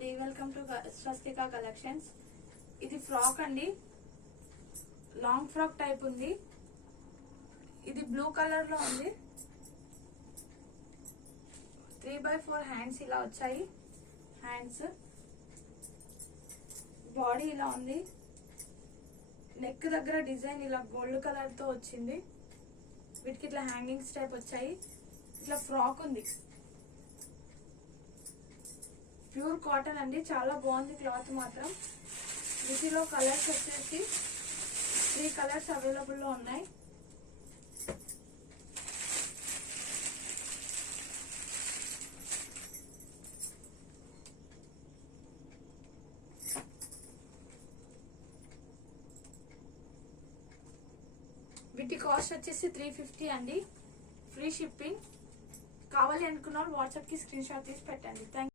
అండి, welcome to స్వస్తిక collections. ఇది frock అండి, లాంగ్ ఫ్రాక్ టైప్ ఉంది. ఇది బ్లూ కలర్ లో ఉంది. 3/4 హ్యాండ్స్ ఇలా వచ్చాయి. హ్యాండ్స్ బాడీ ఇలా ఉంది. నెక్ దగ్గర డిజైన్ ఇలా గోల్డ్ కలర్ తో వచ్చింది. వీటికి ఇట్లా హ్యాంగింగ్స్ టైప్ వచ్చాయి. ఇట్లా ఫ్రాక్ ఉంది. ప్యూర్ కాటన్ అండి, చాలా బాగుంది క్లాత్ మాత్రం. వీటిలో కలర్స్ వచ్చేసి 3 కలర్స్ అవైలబుల్ లో ఉన్నాయి. వీటి కాస్ట్ వచ్చేసి 350 అండి. Free shipping. కావాలి అనుకున్న వాళ్ళు వాట్సాప్ కి స్క్రీన్ షాట్ తీసి పెట్టండి. థ్యాంక్